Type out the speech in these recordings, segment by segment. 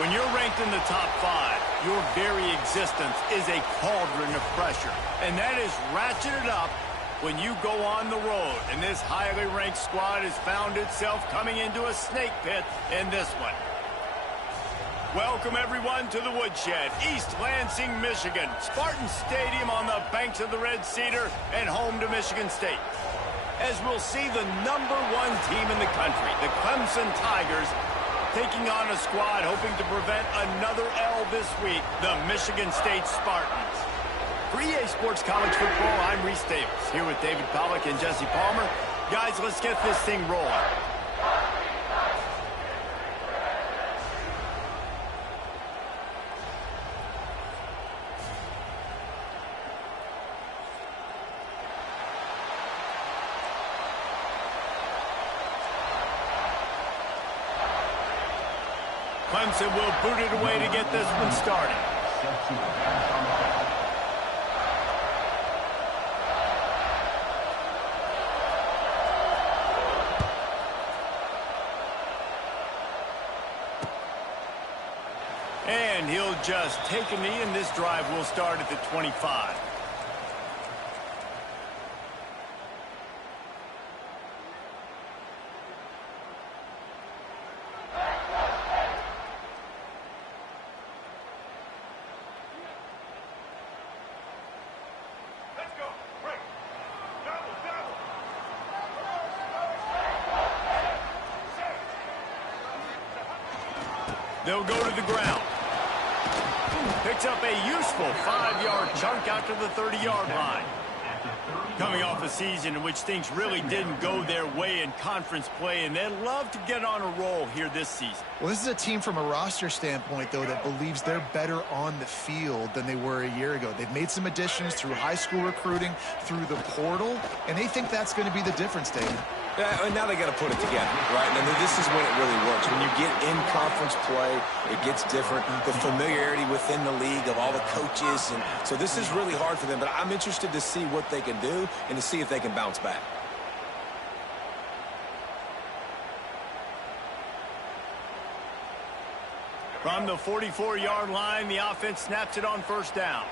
When you're ranked in the top 5, your very existence is a cauldron of pressure. And that is ratcheted up when you go on the road. And this highly ranked squad has found itself coming into a snake pit in this one. Welcome, everyone, to the Woodshed, East Lansing, Michigan. Spartan Stadium on the banks of the Red Cedar and home to Michigan State. As we'll see the #1 team in the country, the Clemson Tigers, taking on a squad hoping to prevent another L this week, the Michigan State Spartans. For EA Sports College Football, I'm Reese Davis, here with David Pollack and Jesse Palmer. Guys, let's get this thing rolling. Clemson will boot it away to get this one started. And he'll just take a knee, and this drive will start at the 25. They'll go to the ground. Picks up a useful 5-yard chunk out to the 30-yard line. Coming off a season in which things really didn't go their way in conference play, and they'd love to get on a roll here this season. Well, this is a team from a roster standpoint, though, that believes they're better on the field than they were a year ago. They've made some additions through high school recruiting, through the portal, and they think that's going to be the difference, David. Yeah, and now they got to put it together, right? And this is when it really works. When you get in conference play, it gets different. The familiarity within the league of all the coaches. And so this is really hard for them. But I'm interested to see what they can do and to see if they can bounce back. From the 44-yard line, the offense snaps it on first down.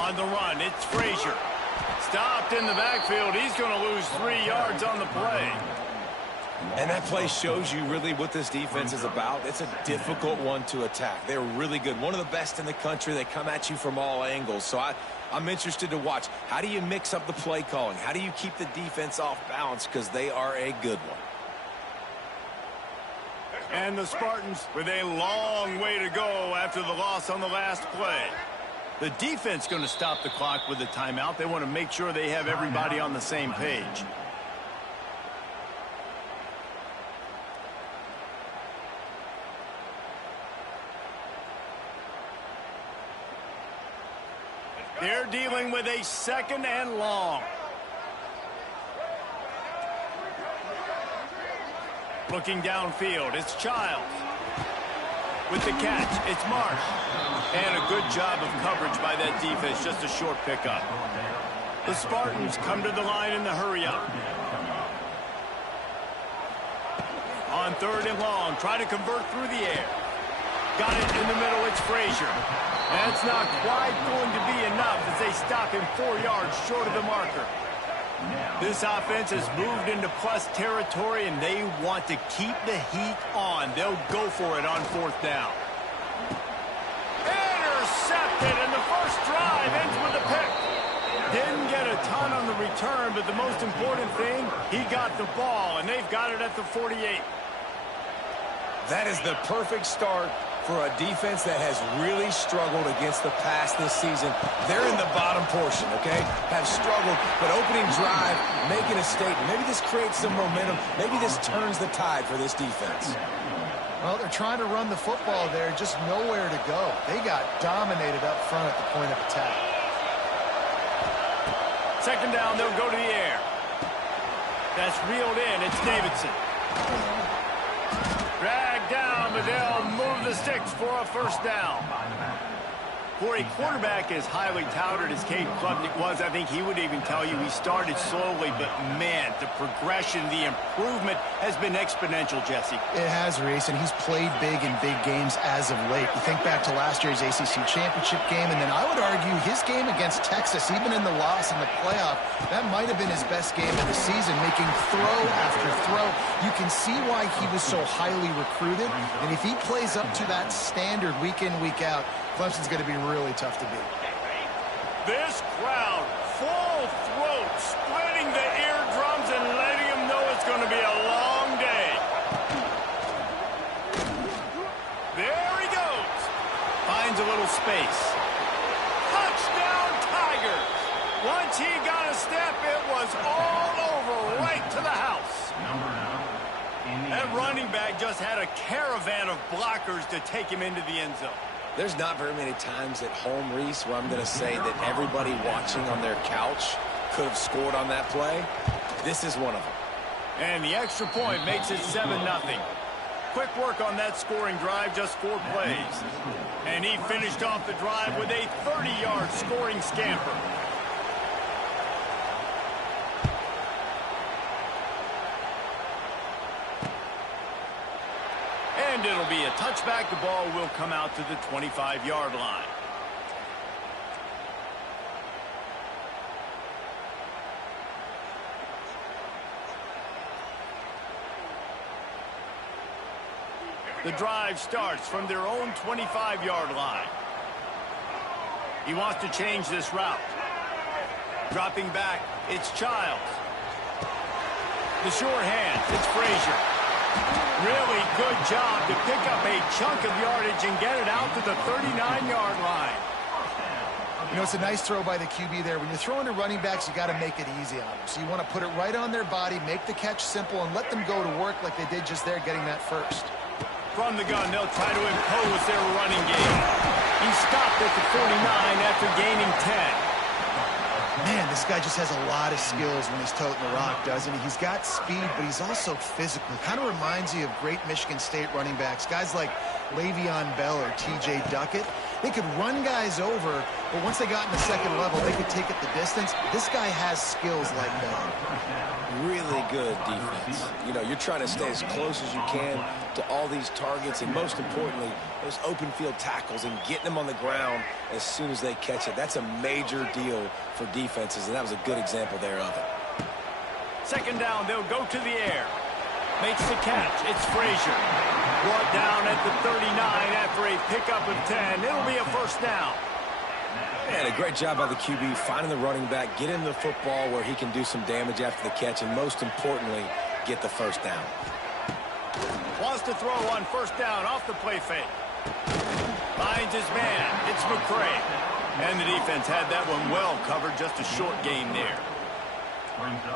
On the run, it's Frazier. Stopped in the backfield. He's going to lose 3 yards on the play. And that play shows you really what this defense is about. It's a difficult one to attack. They're really good. One of the best in the country. They come at you from all angles. So I'm interested to watch. How do you mix up the play calling? How do you keep the defense off balance? Because they are a good one. And the Spartans with a long way to go after the loss on the last play. The defense going to stop the clock with a timeout. They want to make sure they have everybody on the same page. They're dealing with a 2nd and long. Looking downfield, it's Childs. With the catch, it's Marsh. And a good job of coverage by that defense, just a short pickup. The Spartans come to the line in the hurry-up. On 3rd and long, try to convert through the air. Got it in the middle, it's Frazier. That's not quite going to be enough as they stop him 4 yards short of the marker. This offense has moved into plus territory, and they want to keep the heat on. They'll go for it on 4th down. Intercepted, and the first drive ends with a pick. Didn't get a ton on the return, but the most important thing, he got the ball, and they've got it at the 48. That is the perfect start for a defense that has really struggled against the pass this season. They're in the bottom portion, okay? Have struggled, but opening drive, making a statement. Maybe this creates some momentum. Maybe this turns the tide for this defense. Well, they're trying to run the football there, just nowhere to go. They got dominated up front at the point of attack. 2nd down, they'll go to the air. That's reeled in. It's Davidson. Dragged down, but they'll move the sticks for a 1st down. For a quarterback as highly touted as Cade Klubnik was, I think he would even tell you he started slowly, but man, the progression, the improvement has been exponential, Jesse. It has, Reese, and he's played big in big games as of late. You think back to last year's ACC championship game, and then I would argue his game against Texas, even in the loss in the playoff, that might have been his best game of the season, making throw after throw. You can see why he was so highly recruited, and if he plays up to that standard week in, week out, Clemson's going to be really tough to beat. This crowd, full throat, splitting the eardrums and letting them know it's going to be a long day. There he goes. Finds a little space. Touchdown, Tigers. Once he got a step, it was all over, right to the house. That running back just had a caravan of blockers to take him into the end zone. There's not very many times at home, Reese, where I'm going to say that everybody watching on their couch could have scored on that play. This is one of them. And the extra point makes it 7-0. Quick work on that scoring drive, just 4 plays. And he finished off the drive with a 30-yard scoring scamper. And it'll be a touchback. The ball will come out to the 25-yard line. The drive starts from their own 25-yard line. He wants to change this route. Dropping back, it's Childs. The sure hand, it's Frazier. Really good job to pick up a chunk of yardage and get it out to the 39-yard line. You know, it's a nice throw by the QB there. When you're throwing to running backs, you got to make it easy on them. So you want to put it right on their body, make the catch simple, and let them go to work like they did just there, getting that first. From the gun, they'll try to impose their running game. He stopped at the 49 after gaining 10. Man, this guy just has a lot of skills when he's toting the rock, doesn't he? He's got speed, but he's also physical. Kind of reminds you of great Michigan State running backs. Guys like Le'Veon Bell or T.J. Duckett. They could run guys over, but once they got in the second level, they could take it the distance. This guy has skills like that. Really good defense. You know, you're trying to stay as close as you can to all these targets, and most importantly, those open field tackles and getting them on the ground as soon as they catch it. That's a major deal for defenses, and that was a good example there of it. Second down, they'll go to the air. Makes the catch. It's Frazier. Brought down at the 39 after a pickup of 10. It'll be a first down. And a great job by the QB finding the running back, get him the football where he can do some damage after the catch, and most importantly, get the first down. Wants to throw on first down off the play fake. Finds his man. It's McCray. And the defense had that one well covered. Just a short gain there.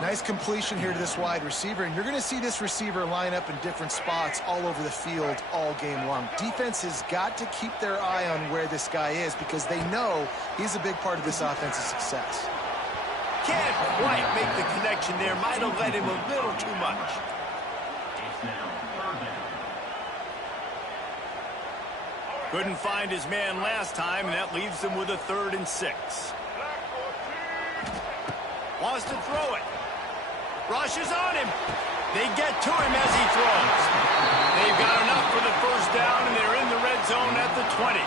Nice completion here to this wide receiver, and you're going to see this receiver line up in different spots all over the field all game long. Defense has got to keep their eye on where this guy is because they know he's a big part of this offense's success. Can't quite make the connection there. Might have led him a little too much. Couldn't find his man last time, and that leaves him with a 3rd and 6. Wants to throw it. Rush is on him. They get to him as he throws. They've got enough for the first down, and they're in the red zone at the 20.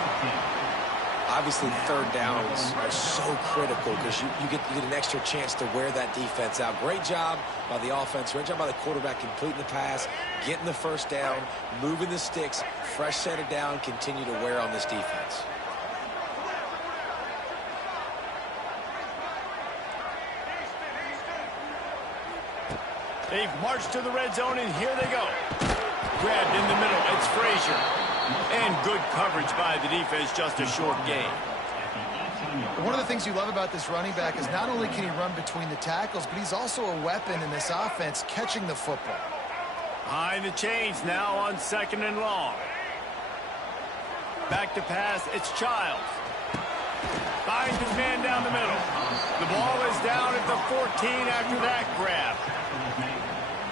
Obviously, third downs are so critical because you get an extra chance to wear that defense out. Great job by the offense. Great job by the quarterback completing the pass, getting the first down, moving the sticks, fresh set it down, continue to wear on this defense. They've marched to the red zone, and here they go. Grabbed in the middle. It's Frazier. And good coverage by the defense, just a short gain. One of the things you love about this running back is not only can he run between the tackles, but he's also a weapon in this offense, catching the football. Behind the chains now on 2nd and long. Back to pass, it's Childs. Finds his man down the middle. The ball is down at the 14 after that grab.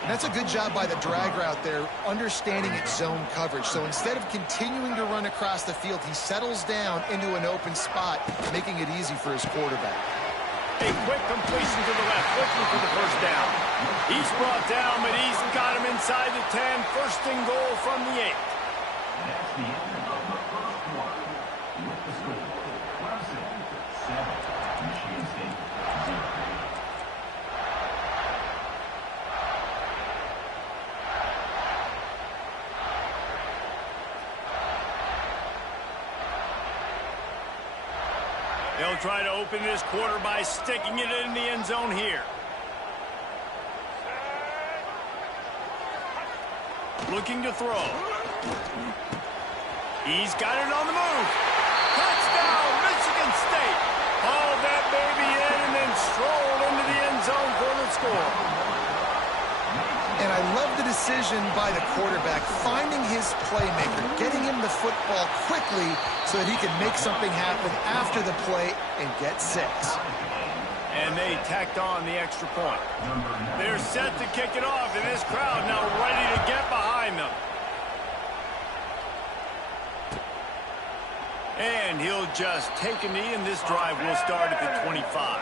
And that's a good job by the drag route there, understanding its zone coverage. So instead of continuing to run across the field, he settles down into an open spot, making it easy for his quarterback. A quick completion to the left, looking for the first down. He's brought down, but he's got him inside the 10. First and goal from the 8. They'll try to open this quarter by sticking it in the end zone here. Looking to throw. He's got it on the move. Touchdown, Michigan State. Hauled that baby in and then strolled into the end zone for the score. And I love the decision by the quarterback, finding his playmaker, getting him the football quickly so that he can make something happen after the play and get 6. And they tacked on the extra point. They're set to kick it off, and this crowd now ready to get behind them. And he'll just take a knee, and this drive will start at the 25.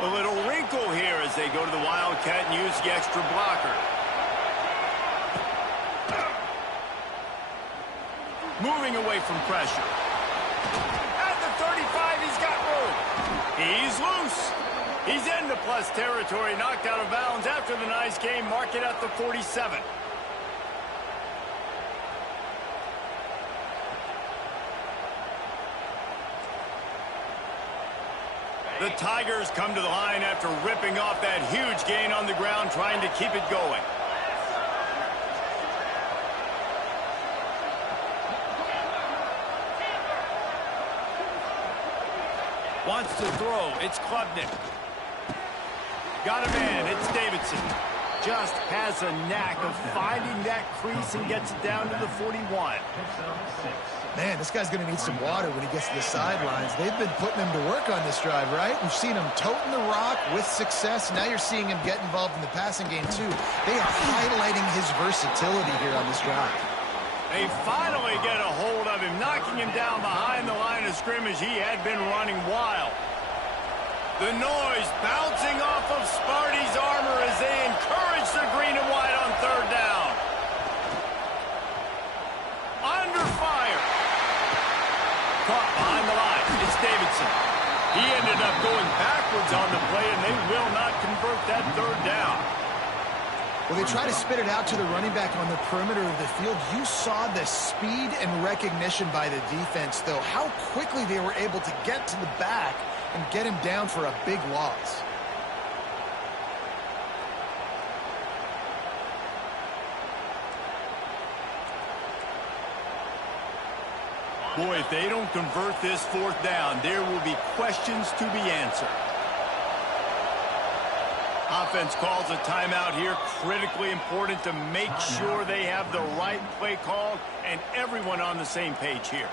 A little wrinkle here as they go to the Wildcat and use the extra blocker. Moving away from pressure. At the 35, he's got room. He's loose. He's into plus territory, knocked out of bounds after the nice game. Mark it at the 47. The Tigers come to the line after ripping off that huge gain on the ground, trying to keep it going. Wants to throw. It's Klubnik. Got a man. It's Davidson. Just has a knack of finding that crease and gets it down to the 41. Man, this guy's going to need some water when he gets to the sidelines. They've been putting him to work on this drive, right? We've seen him toting the rock with success. Now you're seeing him get involved in the passing game, too. They are highlighting his versatility here on this drive. They finally get a hold of him, knocking him down behind the line of scrimmage. He had been running wild. The noise bouncing off of Sparty's armor as they encourage the green and white on third down. Under fire. Caught behind the line. It's Davidson. He ended up going backwards on the play, and they will not convert that third down. Well, they try to spit it out to the running back on the perimeter of the field. You saw the speed and recognition by the defense, though, how quickly they were able to get to the back and get him down for a big loss. Boy, if they don't convert this fourth down, there will be questions to be answered. Offense calls a timeout here. Critically important to make sure they have the right play call and everyone on the same page here.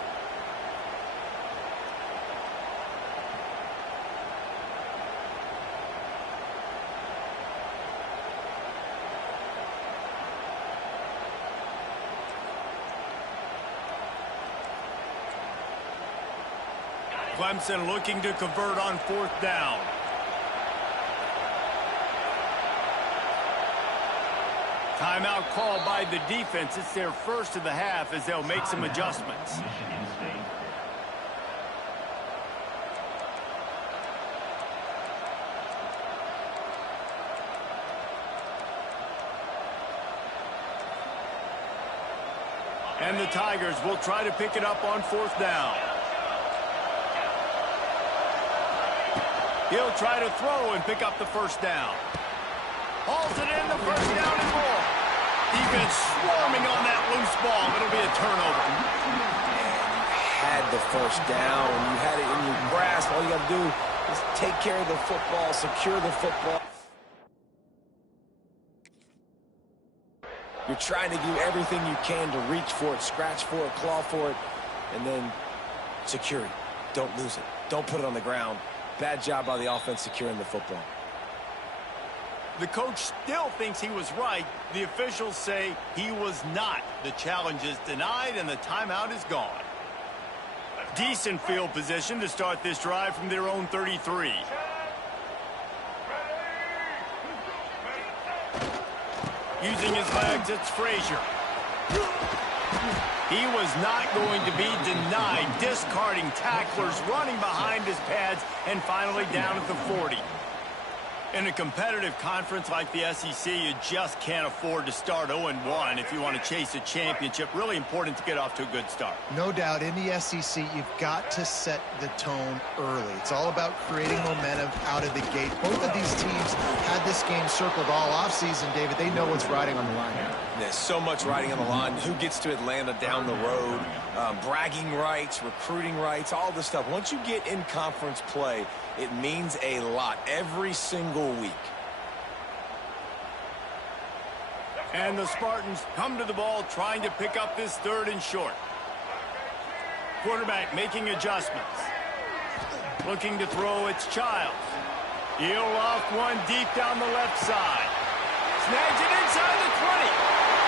Clemson looking to convert on fourth down. Timeout called by the defense. It's their first of the half as they'll make some adjustments. And the Tigers will try to pick it up on fourth down. He'll try to throw and pick up the first down. Hauls it in, the first down and more. Defense swarming on that loose ball. It'll be a turnover. You had the first down. You had it in your grasp. All you got to do is take care of the football, secure the football. You're trying to do everything you can to reach for it, scratch for it, claw for it, and then secure it. Don't lose it. Don't put it on the ground. Bad job by the offense securing the football. The coach still thinks he was right. The officials say he was not. The challenge is denied, and the timeout is gone. Decent field position to start this drive from their own 33. Using his legs, it's Frazier. He was not going to be denied, discarding tacklers, running behind his pads, and finally down at the 40. In a competitive conference like the SEC, you just can't afford to start 0-1 if you want to chase a championship. Really important to get off to a good start. No doubt, in the SEC, you've got to set the tone early. It's all about creating momentum out of the gate. Both of these teams had this game circled all offseason, David. They know what's riding on the line here. There's so much riding on the line. Who gets to Atlanta down the road? Bragging rights, recruiting rights, all this stuff. Once you get in conference play, it means a lot every single week. And the Spartans come to the ball trying to pick up this 3rd and short. Quarterback making adjustments. Looking to throw, it's Childs. He'll off one deep down the left side. Snags it inside the 20.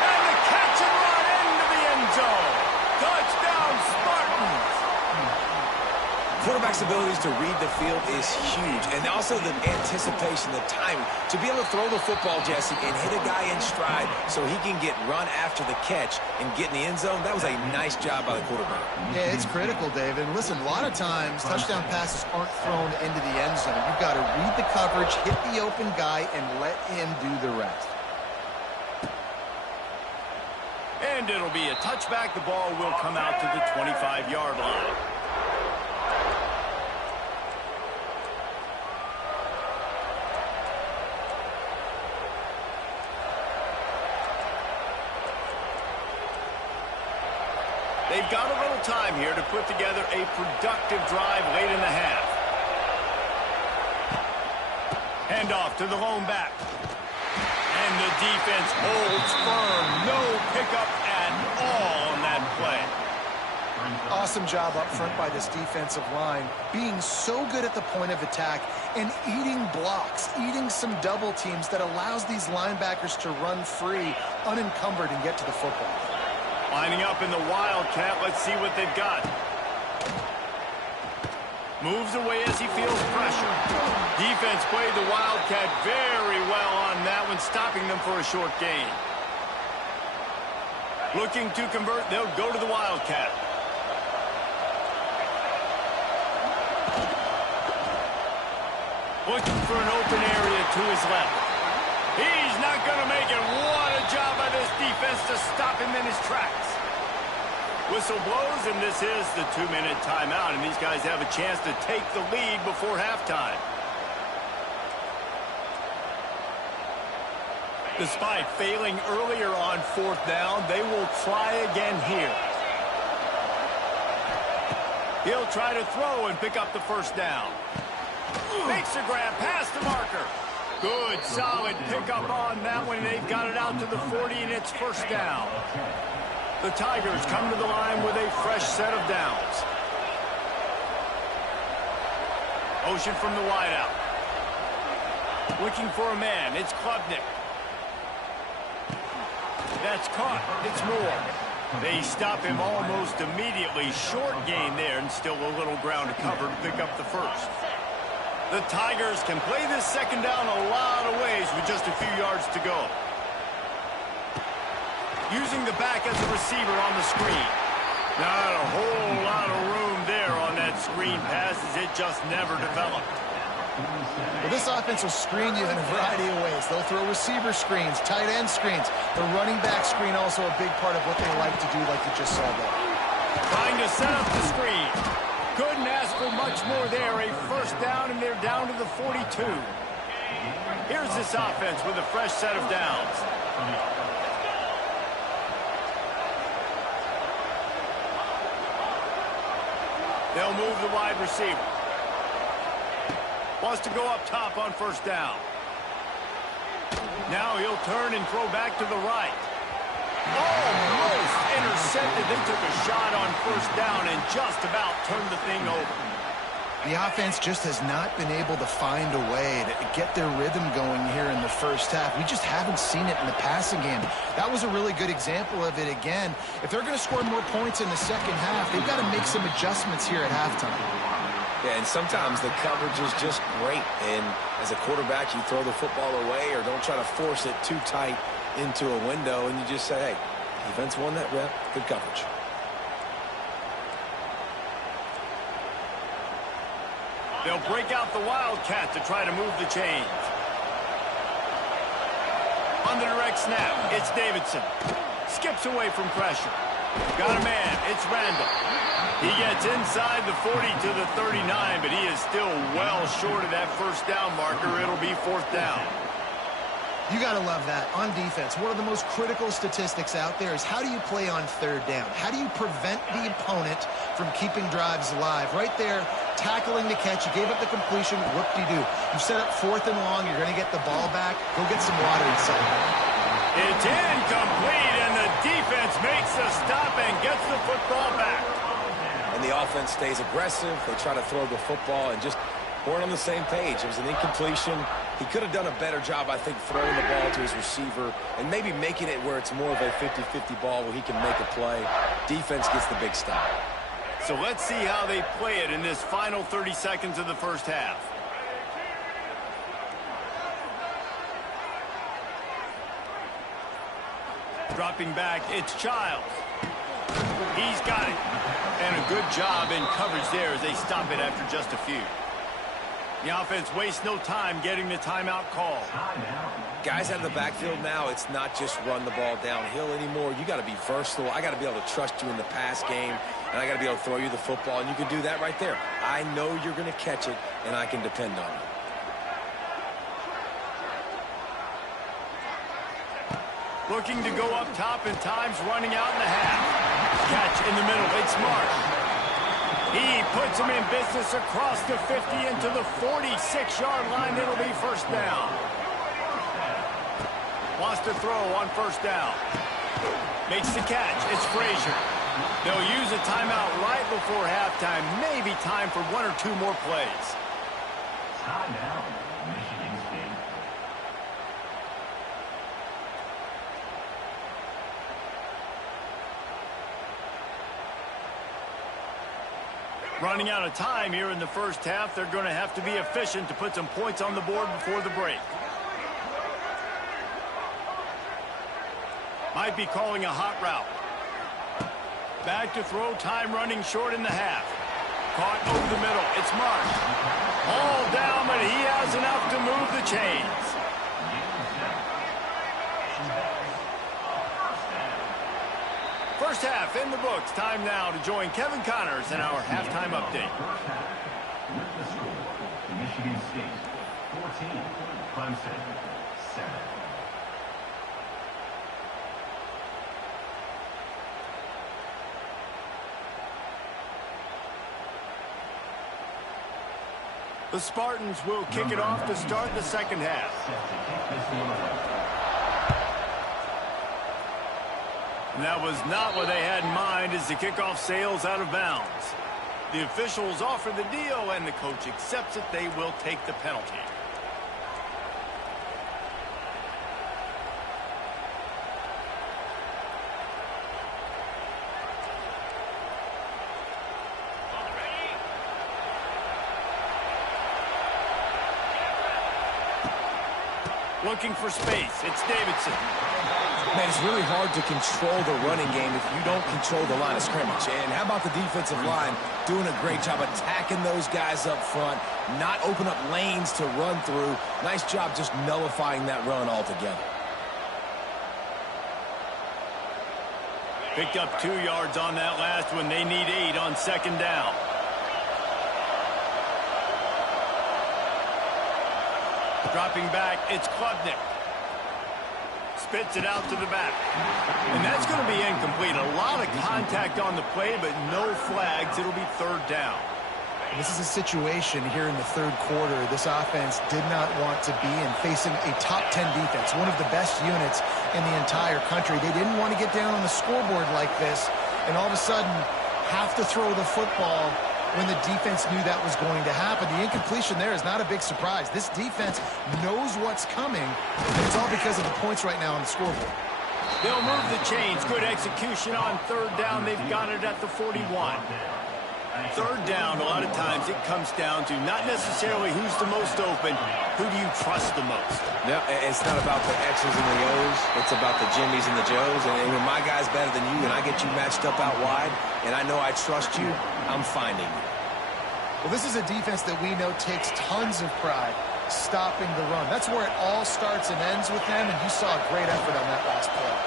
And the catch and run into the end zone. Touchdown, Spartans. Quarterback's abilities to read the field is huge. And also the anticipation, the timing. To be able to throw the football, Jesse, and hit a guy in stride so he can get run after the catch and get in the end zone, that was a nice job by the quarterback. Yeah, it's critical, David. And listen, a lot of times touchdown passes aren't thrown into the end zone. You've got to read the coverage, hit the open guy, and let him do the rest. And it'll be a touchback. The ball will come out to the 25-yard line. They've got a little time here to put together a productive drive late in the half. Hand off to the lone back. And the defense holds firm. No pickup at all on that play. Awesome job up front by this defensive line, being so good at the point of attack and eating blocks, eating some double teams that allows these linebackers to run free, unencumbered, and get to the football. Lining up in the Wildcat. Let's see what they've got. Moves away as he feels pressure. Defense played the Wildcat very well on that one, stopping them for a short gain. Looking to convert, they'll go to the Wildcat. Looking for an open area to his left. He's not going to make it. What a job by this defense to stop him in his tracks. Whistle blows, and this is the 2-minute timeout, and these guys have a chance to take the lead before halftime. Despite failing earlier on 4th down, they will try again here. He'll try to throw and pick up the 1st down. Makes a grab past the marker. Good, solid pickup on that one. They've got it out to the 40, and it's 1st down. The Tigers come to the line with a fresh set of downs. Motion from the wideout. Looking for a man. It's Klubnik. That's caught. It's Moore. They stop him almost immediately. Short gain there, and still a little ground to cover to pick up the 1st. The Tigers can play this 2nd down a lot of ways with just a few yards to go. Using the back as a receiver on the screen. Not a whole lot of room there on that screen pass, as it just never developed. Well, this offense will screen you in a variety of ways. They'll throw receiver screens, tight end screens. The running back screen also a big part of what they like to do, like you just saw there. Trying to set up the screen. Couldn't ask for much more there. A 1st down, and they're down to the 42. Here's this offense with a fresh set of downs. They'll move the wide receiver. Wants to go up top on 1st down. Now he'll turn and throw back to the right. Almost intercepted. They took a shot on first down and just about turned the thing over. The offense just has not been able to find a way to get their rhythm going here in the first half. We just haven't seen it in the passing game. That was a really good example of it again. If they're going to score more points in the second half, they've got to make some adjustments here at halftime. Yeah, and sometimes the coverage is just great. And as a quarterback, you throw the football away or don't try to force it too tight into a window, and you just say, hey, defense won that rep, good coverage. They'll break out the Wildcat to try to move the chains. On the direct snap, it's Davidson. Skips away from pressure. Got a man, it's Randall. He gets inside the 40 to the 39, but he is still well short of that first down marker. It'll be fourth down. You got to love that. On defense, one of the most critical statistics out there is how do you play on third down? How do you prevent the opponent from keeping drives alive? Right there, tackling the catch. You gave up the completion. Whoop-de-doo. You set up fourth and long. You're going to get the ball back. Go get some water inside. It's incomplete, and the defense makes a stop and gets the football back. And the offense stays aggressive. They try to throw the football and just weren't on the same page. It was an incompletion. He could have done a better job, I think, throwing the ball to his receiver and maybe making it where it's more of a 50-50 ball where he can make a play. Defense gets the big stop. So let's see how they play it in this final 30 seconds of the first half. Dropping back, it's Childs. He's got it. And a good job in coverage there as they stop it after just a few. The offense wastes no time getting the timeout call. Guys out of the backfield now, it's not just run the ball downhill anymore. You got to be versatile. I got to be able to trust you in the pass game, and I got to be able to throw you the football, and you can do that right there. I know you're going to catch it, and I can depend on you. Looking to go up top, and time's running out in the half. Catch in the middle, it's Marsh. He puts him in business across the 50 into the 46-yard line. It'll be first down. Wants to throw on first down. Makes the catch. It's Frazier. They'll use a timeout right before halftime. Maybe time for one or two more plays. Timeout, Michigan State. Running out of time here in the first half. They're going to have to be efficient to put some points on the board before the break. Might be calling a hot route. Back to throw, time running short in the half. Caught over the middle, it's Marsh. All down, but he has enough to move the chains. First half in the books. Time now to join Kevin Connors in our halftime update. Michigan State 14, Clemson 7. The Spartans will kick it off to start the second half. And that was not what they had in mind as the kickoff sails out of bounds. The officials offer the deal, and the coach accepts it. They will take the penalty. Looking for space. It's Davidson. Man, it's really hard to control the running game if you don't control the line of scrimmage. And how about the defensive line doing a great job attacking those guys up front, not open up lanes to run through. Nice job just nullifying that run altogether. Picked up 2 yards on that last one. They need 8 on second down. Dropping back, it's Klubnik. Spits it out to the back. And that's going to be incomplete. A lot of contact on the play, but no flags. It'll be third down. This is a situation here in the third quarter this offense did not want to be in, facing a top 10 defense, one of the best units in the entire country. They didn't want to get down on the scoreboard like this and all of a sudden have to throw the football when the defense knew that was going to happen. The incompletion there is not a big surprise. This defense knows what's coming, and it's all because of the points right now on the scoreboard. They'll move the chains. Good execution on third down. They've got it at the 41. Third down, a lot of times it comes down to not necessarily who's the most open, who do you trust the most? Yeah, it's not about the X's and the O's. It's about the Jimmies and the Joes. And when my guy's better than you and I get you matched up out wide and I know I trust you, I'm finding you. Well, this is a defense that we know takes tons of pride stopping the run. That's where it all starts and ends with them, and you saw a great effort on that last play.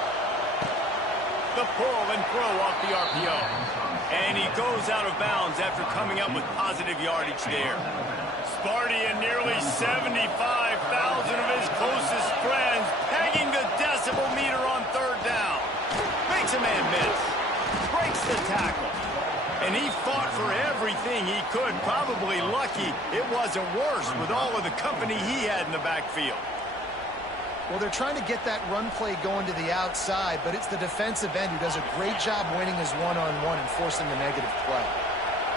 The pull and throw off the RPO. And he goes out of bounds after coming up with positive yardage there. Sparty and nearly 75,000 of his closest friends pegging the decibel meter on third down. Makes a man miss. Breaks the tackle. And he fought for everything he could. Probably lucky it wasn't worse with all of the company he had in the backfield. Well, they're trying to get that run play going to the outside, but it's the defensive end who does a great job winning his one-on-one and forcing the negative play.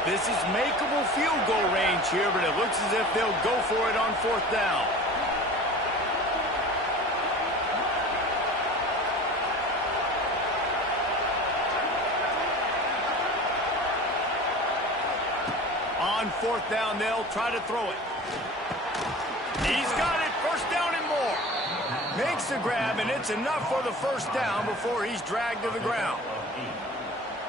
This is makeable field goal range here, but it looks as if they'll go for it on fourth down. On fourth down, they'll try to throw it. He's got it. First down and more. Makes the grab, and it's enough for the first down before he's dragged to the ground.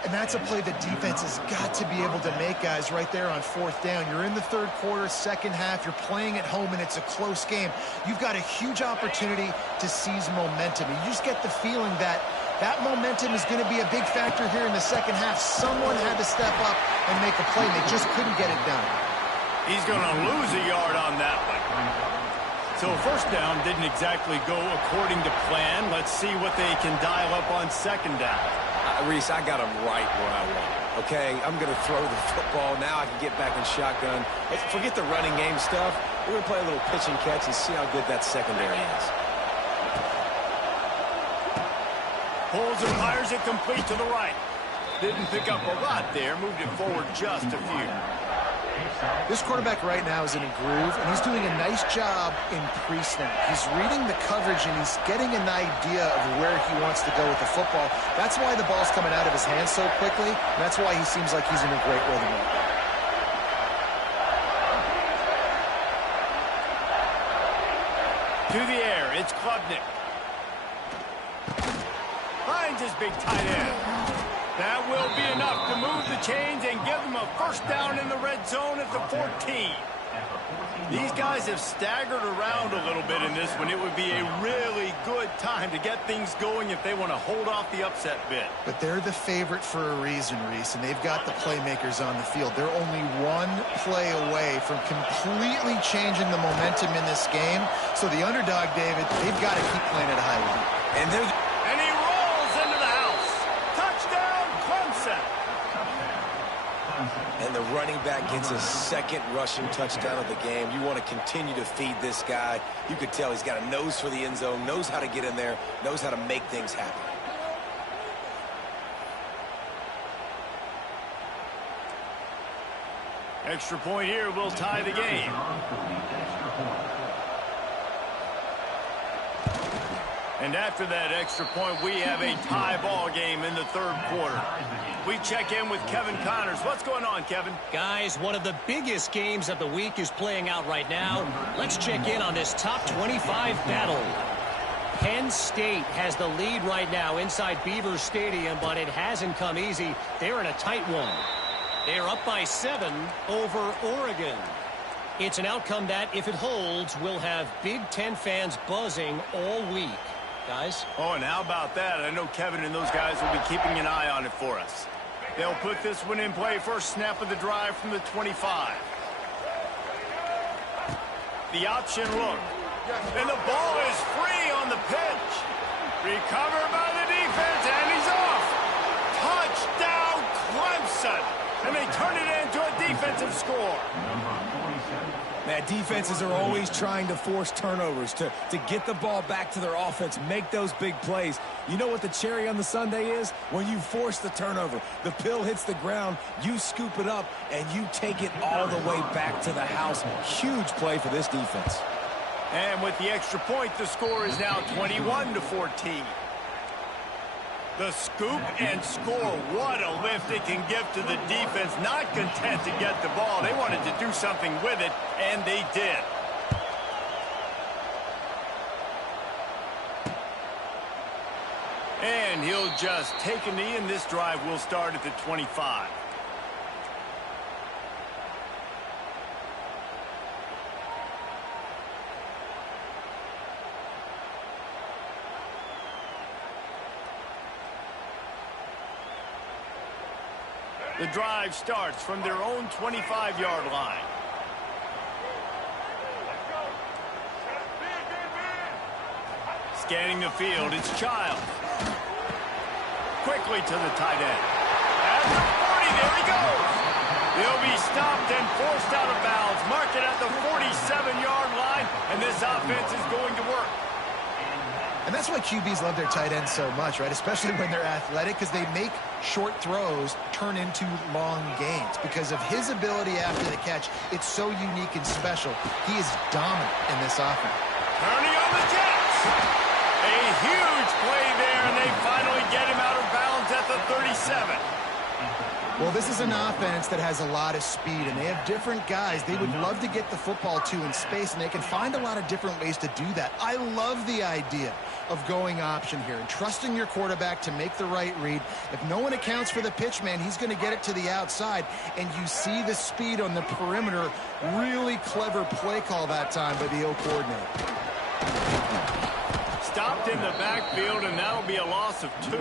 And that's a play the defense has got to be able to make, guys, right there on fourth down. You're in the third quarter, second half. You're playing at home, and it's a close game. You've got a huge opportunity to seize momentum. And you just get the feeling that that momentum is going to be a big factor here in the second half. Someone had to step up and make a play. They just couldn't get it done. He's going to lose a yard on that one. So first down didn't exactly go according to plan. Let's see what they can dial up on second down. Reese, I got him right where I want him, okay? I'm going to throw the football. Now I can get back in shotgun. Forget the running game stuff. We're going to play a little pitch and catch and see how good that secondary is. Pulls and fires it complete to the right. Didn't pick up a lot there. Moved it forward just a few. This quarterback right now is in a groove, and he's doing a nice job in pre-snap. He's reading the coverage, and he's getting an idea of where he wants to go with the football. That's why the ball's coming out of his hands so quickly, and that's why he seems like he's in a great rhythm right now. To the air, it's Klubnik. Finds his big tight end. That will be enough to move the chains and give them a first down in the red zone at the 14. These guys have staggered around a little bit in this one. It would be a really good time to get things going if they want to hold off the upset bid. But they're the favorite for a reason, Reese, and they've got the playmakers on the field. They're only one play away from completely changing the momentum in this game. So the underdog, David, they've got to keep playing at a high level. And he rolls into the house. Touchdown, Clemson. And the running back gets his second rushing touchdown of the game. You want to continue to feed this guy. You could tell he's got a nose for the end zone, knows how to get in there, knows how to make things happen. Extra point here will tie the game. And after that extra point, we have a tie ball game in the third quarter. We check in with Kevin Connors. What's going on, Kevin? Guys, one of the biggest games of the week is playing out right now. Let's check in on this top 25 battle. Penn State has the lead right now inside Beaver Stadium, but it hasn't come easy. They're in a tight one. They're up by 7 over Oregon. It's an outcome that, if it holds, will have Big Ten fans buzzing all week. Guys? Oh, and how about that? I know Kevin and those guys will be keeping an eye on it for us. They'll put this one in play. First snap of the drive from the 25. The option look. And the ball is free on the pitch. Recovered by the defense, and he's off. Touchdown, Clemson. And they turn it into a defensive score. Number 47. Man, defenses are always trying to force turnovers, to get the ball back to their offense, make those big plays. You know what the cherry on the sundae is? When you force the turnover, the pill hits the ground, you scoop it up, and you take it all the way back to the house. Huge play for this defense. And with the extra point, the score is now 21-14. The scoop and score. What a lift it can give to the defense. Not content to get the ball. They wanted to do something with it, and they did. And he'll just take a knee, and this drive will start at the 25. The drive starts from their own 25-yard line. Scanning the field, it's Childs. Quickly to the tight end. At the 40, there he goes. He'll be stopped and forced out of bounds. Mark it at the 47-yard line, and this offense is going to work. And that's why QBs love their tight ends so much, right? Especially when they're athletic, because they make short throws turn into long gains. Because of his ability after the catch, it's so unique and special. He is dominant in this offense. Turning on the Jets. A huge play there, and they finally get him out of bounds at the 37. Well, this is an offense that has a lot of speed, and they have different guys they would love to get the football to in space, and they can find a lot of different ways to do that. I love the idea of going option here and trusting your quarterback to make the right read. If no one accounts for the pitch, man, he's going to get it to the outside, and you see the speed on the perimeter. Really clever play call that time by the O coordinator. Stopped in the backfield, and that'll be a loss of 2.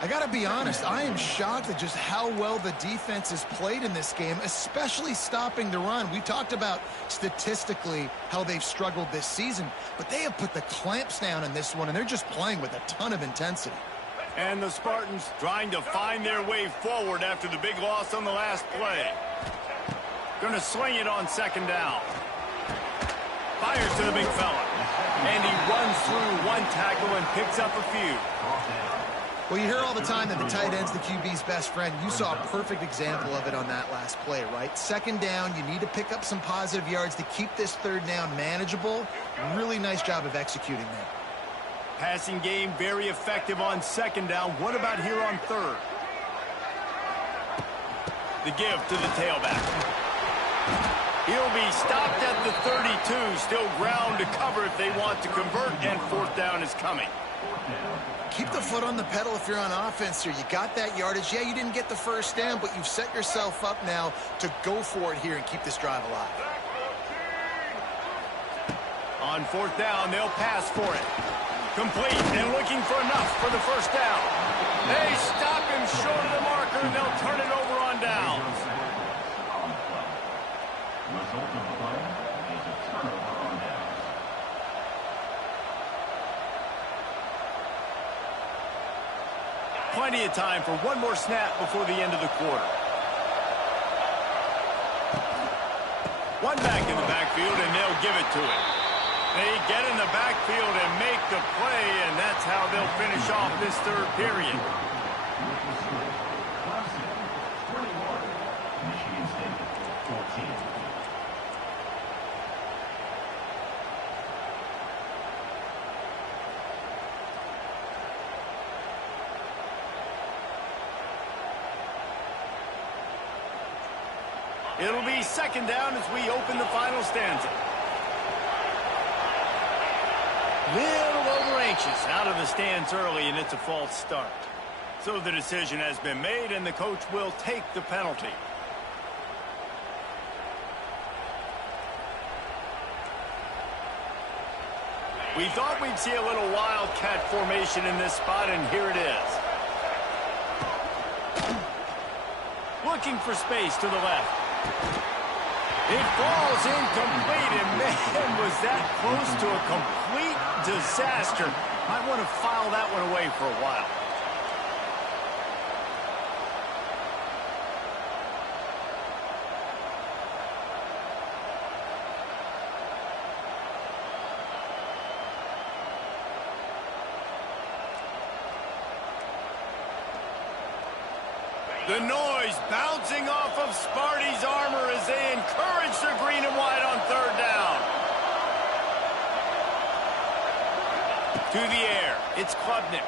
I got to be honest, I am shocked at just how well the defense has played in this game, especially stopping the run. We talked about statistically how they've struggled this season, but they have put the clamps down in this one, and they're just playing with a ton of intensity. And the Spartans trying to find their way forward after the big loss on the last play. Going to sling it on second down. Fires to the big fella. And he runs through one tackle and picks up a few. Well, you hear all the time that the tight end's the QB's best friend. You saw a perfect example of it on that last play, right? Second down, you need to pick up some positive yards to keep this third down manageable. Really nice job of executing that. Passing game very effective on second down. What about here on third? The give to the tailback. He'll be stopped at the 32. Still ground to cover if they want to convert, and fourth down is coming. Keep the foot on the pedal if you're on offense here. You got that yardage. Yeah, you didn't get the first down, but you've set yourself up now to go for it here and keep this drive alive. On fourth down, they'll pass for it. Complete and looking for enough for the first down. They stop him short of the marker, and they'll turn it over on downs. Result of the play is a turnover on downs. Plenty of time for one more snap before the end of the quarter. One back in the backfield, and they'll give it to him. They get in the backfield and make the play, and that's how they'll finish off this third period. Clemson, 21. Michigan State, 14. It'll be second down as we open the final stanza. Little over anxious out of the stands early, and it's a false start. So the decision has been made, and the coach will take the penalty. We thought we'd see a little wildcat formation in this spot, and here it is. Looking for space to the left. It falls incomplete, and man, was that close to a complete disaster. I want to file that one away for a while. The noise bouncing off of Sparty's armor as they encourage their green and white on third down. To the air, it's Klubnik.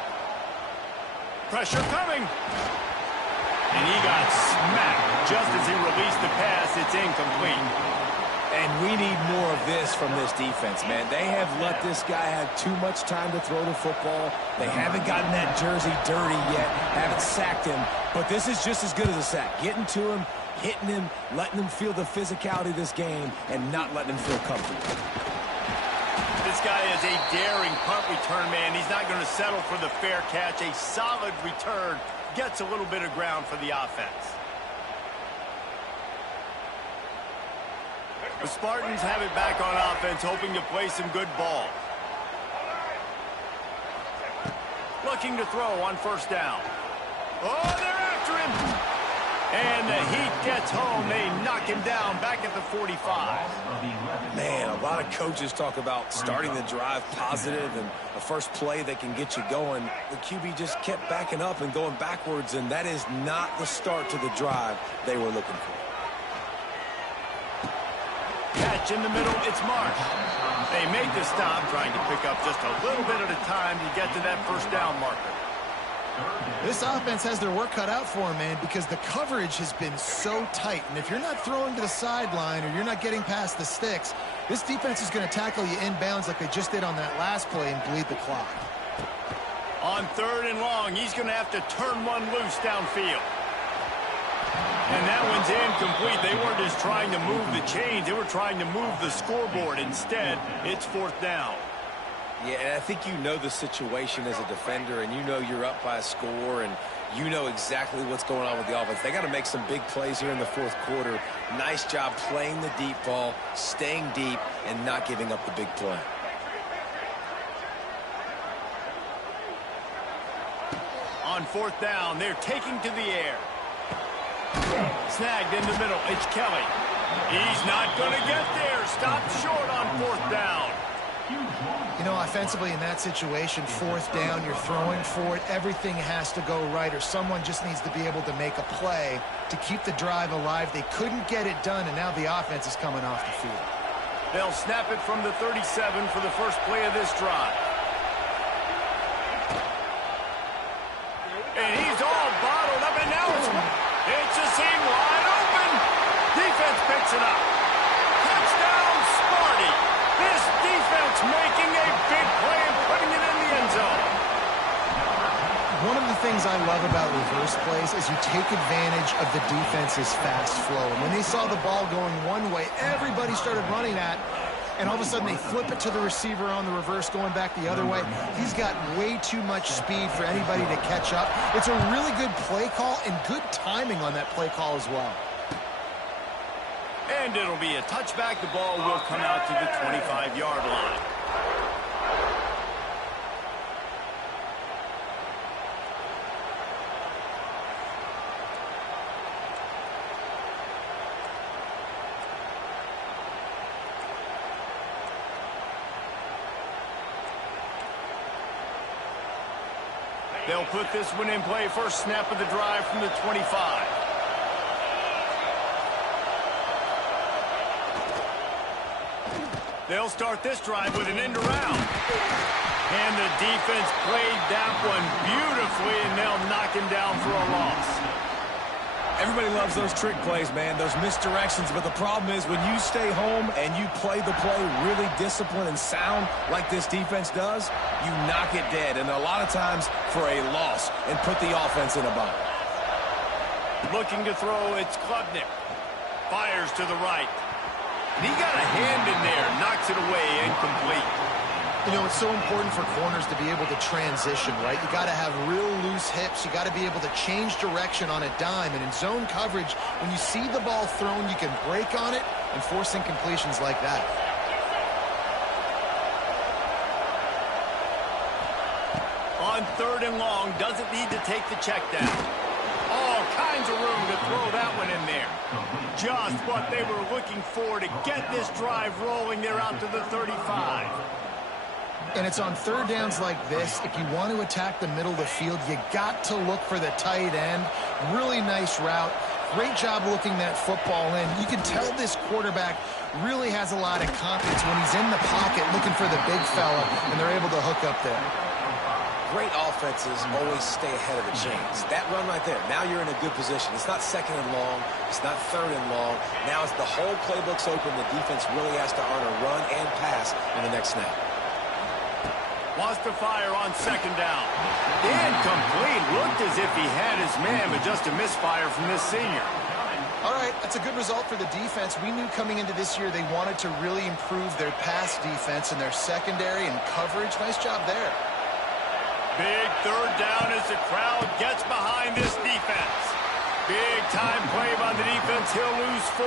Pressure coming. And he got smacked just as he released the pass. It's incomplete. And we need more of this from this defense, man. They have let this guy have too much time to throw the football. They haven't gotten that jersey dirty yet, haven't sacked him. But this is just as good as a sack. Getting to him, hitting him, letting him feel the physicality of this game, and not letting him feel comfortable. This guy is a daring punt return man. He's not going to settle for the fair catch. A solid return gets a little bit of ground for the offense. The Spartans have it back on offense, hoping to play some good ball. Looking to throw on first down. Oh, they're after him. And the heat gets home. They knock him down back at the 45. Man, a lot of coaches talk about starting the drive positive and the first play that can get you going. The QB just kept backing up and going backwards, and that is not the start to the drive they were looking for. Catch in the middle, it's Marsh. They make the stop, trying to pick up just a little bit at a time to get to that first down marker. This offense has their work cut out for them, man, because the coverage has been so tight. And if you're not throwing to the sideline or you're not getting past the sticks, this defense is going to tackle you inbounds like they just did on that last play and bleed the clock. On third and long, he's going to have to turn one loose downfield. And that one's incomplete. They weren't just trying to move the chains. They were trying to move the scoreboard. Instead, it's fourth down. Yeah, and I think you know the situation as a defender, and you know you're up by a score, and you know exactly what's going on with the offense. They got to make some big plays here in the fourth quarter. Nice job playing the deep ball, staying deep, and not giving up the big play. On fourth down, they're taking to the air. Snagged in the middle. It's Kelly. He's not going to get there. Stopped short on fourth down. You know, offensively in that situation, fourth down, you're throwing for it. Everything has to go right, or someone just needs to be able to make a play to keep the drive alive. They couldn't get it done, and now the offense is coming off the field. They'll snap it from the 37 for the first play of this drive. And he's all bottled up, and now it's a seam wide open. Defense picks it up. Touchdown, Sparty. This defense making a big play and putting it in the end zone. One of the things I love about reverse plays is you take advantage of the defense's fast flow. And when they saw the ball going one way, everybody started running that. And all of a sudden they flip it to the receiver on the reverse going back the other way. He's got way too much speed for anybody to catch up. It's a really good play call and good timing on that play call as well. And it'll be a touchback. The ball will come out to the 25-yard line. They'll put this one in play. First snap of the drive from the 25. They'll start this drive with an end around. And the defense played that one beautifully, and they'll knock him down for a loss. Everybody loves those trick plays, man, those misdirections. But the problem is when you stay home and you play the play really disciplined and sound like this defense does, you knock it dead. And a lot of times for a loss and put the offense in a bind. Looking to throw, it's Klubnik. Fires to the right. And he got a hand in there, knocks it away, incomplete. You know, it's so important for corners to be able to transition, right? You got to have real loose hips. You got to be able to change direction on a dime. And in zone coverage, when you see the ball thrown, you can break on it and force incompletions like that. On third and long, doesn't need to take the check down. All kinds of room to throw that one in there. Just what they were looking for to get this drive rolling. They're out to the 35. And it's on third downs like this. If you want to attack the middle of the field, you got to look for the tight end. Really nice route. Great job looking that football in. You can tell this quarterback really has a lot of confidence when he's in the pocket looking for the big fella, and they're able to hook up there. Great offenses always stay ahead of the chains. That run right there, now you're in a good position. It's not second and long. It's not third and long. Now as the whole playbook's open, the defense really has to earn a run and pass on the next snap. Wants to fire on second down. Incomplete. Looked as if he had his man, but just a misfire from this senior. All right, that's a good result for the defense. We knew coming into this year they wanted to really improve their pass defense and their secondary and coverage. Nice job there. Big third down as the crowd gets behind this defense. Big time play by the defense. He'll lose 4.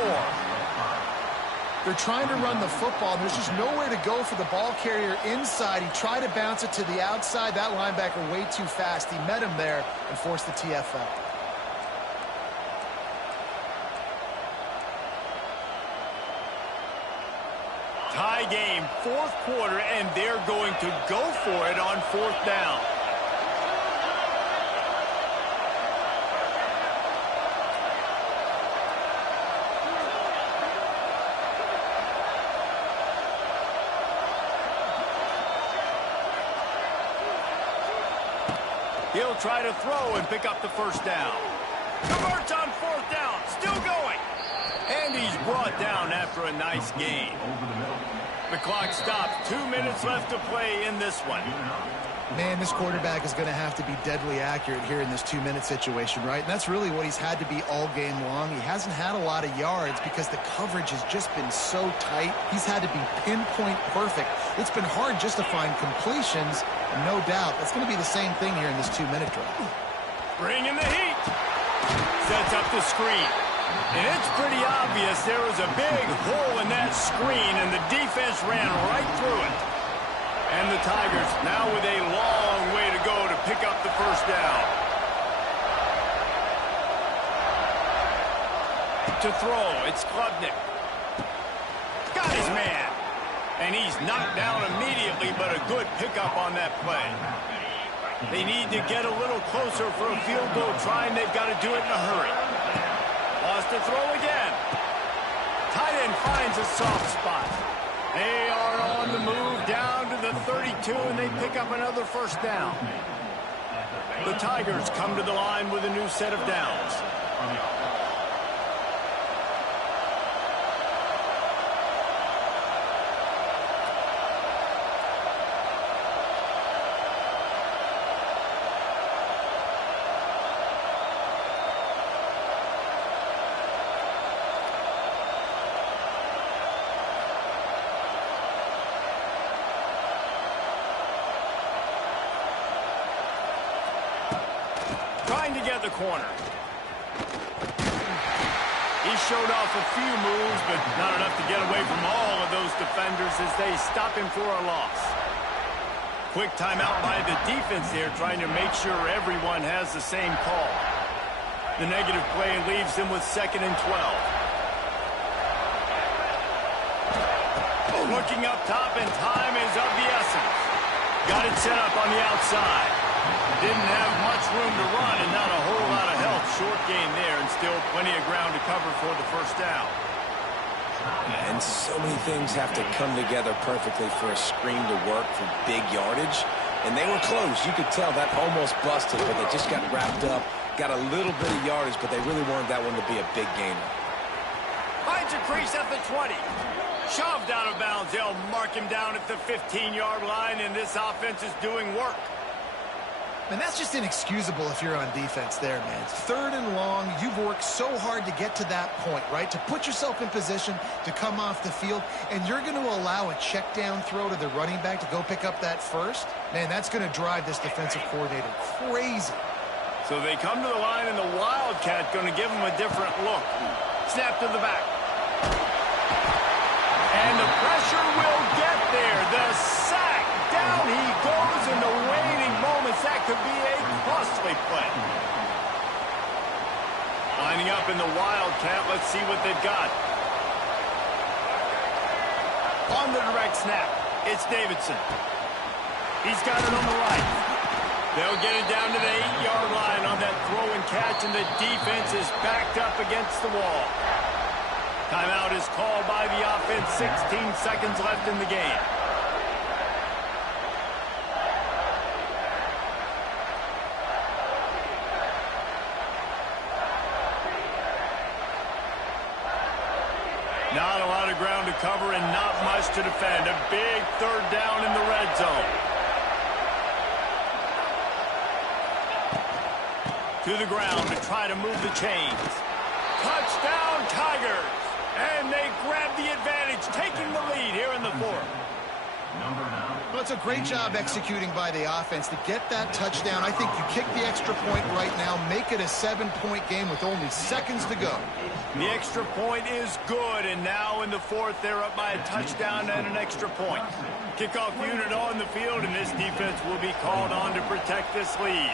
They're trying to run the football. There's just nowhere to go for the ball carrier inside. He tried to bounce it to the outside. That linebacker way too fast. He met him there and forced the TFL. Tie game, 4th quarter, and they're going to go for it on 4th down. He'll try to throw and pick up the first down. Converts on 4th down, still going. And he's brought down after a nice gain. The clock stops. 2 minutes left to play in this one. Man, this quarterback is going to have to be deadly accurate here in this 2-minute situation, right? And that's really what he's had to be all game long. He hasn't had a lot of yards because the coverage has just been so tight. He's had to be pinpoint perfect. It's been hard just to find completions, and no doubt that's going to be the same thing here in this 2-minute drive. Bringing the heat. Sets up the screen. And it's pretty obvious there was a big hole in that screen, and the defense ran right through it. And the Tigers now with a long way to go to pick up the first down. To throw, it's Klubnik. Got his man. And he's knocked down immediately, but a good pickup on that play. They need to get a little closer for a field goal try, and they've got to do it in a hurry. Wants to throw again. Tight end finds a soft spot. They are on the move down to the 32, and they pick up another first down. The Tigers come to the line with a new set of downs. Trying to get the corner. He showed off a few moves, but not enough to get away from all of those defenders as they stop him for a loss. Quick timeout by the defense there, trying to make sure everyone has the same call. The negative play leaves them with 2nd and 12. Looking up top, and time is of the essence. Got it set up on the outside. Didn't have much room to run and not a whole lot of help. Short gain there and still plenty of ground to cover for the first down. And so many things have to come together perfectly for a screen to work for big yardage. And they were close. You could tell that almost busted, but they just got wrapped up. Got a little bit of yardage, but they really wanted that one to be a big gainer. Finds a crease at the 20. Shoved out of bounds. They'll mark him down at the 15-yard line, and this offense is doing work. And that's just inexcusable if you're on defense there, man. 3rd and long, you've worked so hard to get to that point, right? To put yourself in position to come off the field, and you're going to allow a check down throw to the running back to go pick up that first? Man, that's going to drive this defensive coordinator crazy. So they come to the line, and the Wildcat going to give them a different look. Snap to the back. And the pressure will get there. The sack. Down he goes in the waiting moments. That could be a costly play. Lining up in the Wildcat. Let's see what they've got. On the direct snap, it's Davidson. He's got it on the right. They'll get it down to the 8-yard line on that throw and catch, and the defense is backed up against the wall. Timeout is called by the offense. 16 seconds left in the game. Not a lot of ground to cover and not much to defend. A big third down in the red zone. To the ground to try to move the chains. Touchdown, Tigers! And they grab the advantage, taking the lead here in the fourth. Well, it's a great job executing by the offense to get that touchdown. I think you kick the extra point right now, make it a 7-point game with only seconds to go. The extra point is good, and now in the fourth, they're up by a touchdown and an extra point. Kickoff unit on the field, and this defense will be called on to protect this lead.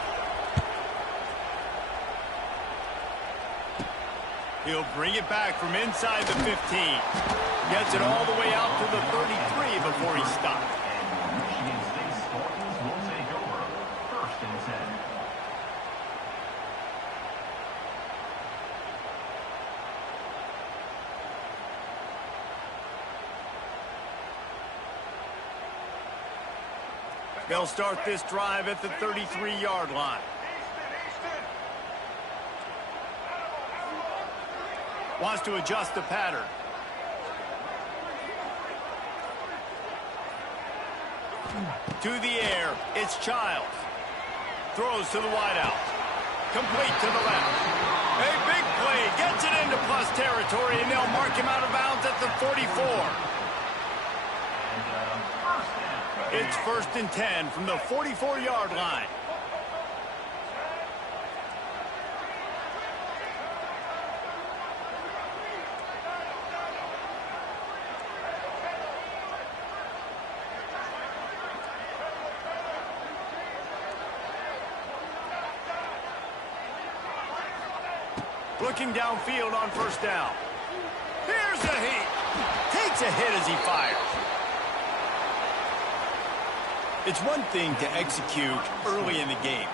He'll bring it back from inside the 15. Gets it all the way out to the 33 before he stops. Michigan State Spartans will take over. 1st and 10. They'll start this drive at the 33-yard line. Wants to adjust the pattern. To the air, it's Childs. Throws to the wideout. Complete to the left. A big play, gets it into plus territory, and they'll mark him out of bounds at the 44. It's 1st and 10 from the 44-yard line. Looking downfield on 1st down. Here's a heat. Takes a hit as he fires. It's one thing to execute early in the game.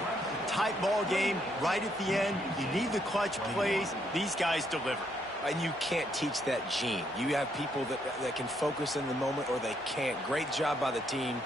Tight ball game, right at the end. You need the clutch plays. These guys deliver. And you can't teach that gene. You have people that can focus in the moment or they can't. Great job by the team.